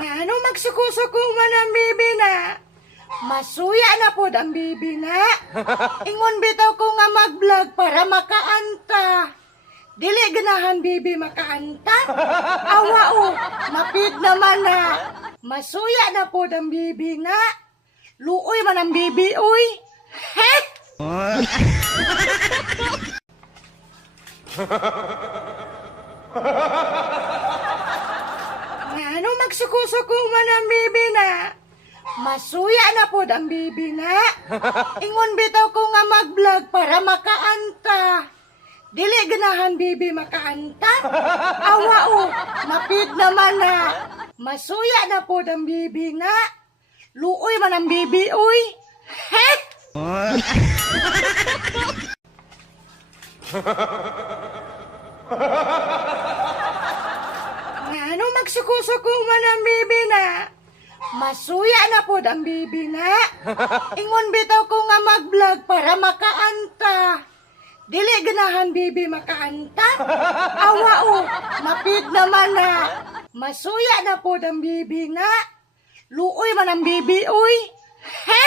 Ngano magsuko-suko man ang bibi na? Masuya na po ang bibi na. Ingon bitaw ko nga mag-vlog para makaanta. Dili ganahan bibi makaanta. Awa o, mapid naman na. Masuya na po ang bibi na. Luoy man ang bibi, uy. He? Ngano magsuko-suko man ang bibi na? Masuya na po ang bibi na. Ingon bitaw ko nga mag-vlog para makaanta. Dili ganahan bibi makaanta. Awa o, mapid naman na. Masuya na po ang bibi na. Luoy man ang bibi, uy. He? Ngano magsuko-suko man ang bibi na? Masuya na po ang bibi na. Ingon bitaw ko nga mag-vlog para makaanta. Dili ganahan bibi makaanta. Awa o, mapid naman na. Masuya na po ang bibi na. Luoy man ang bibi, uy. He?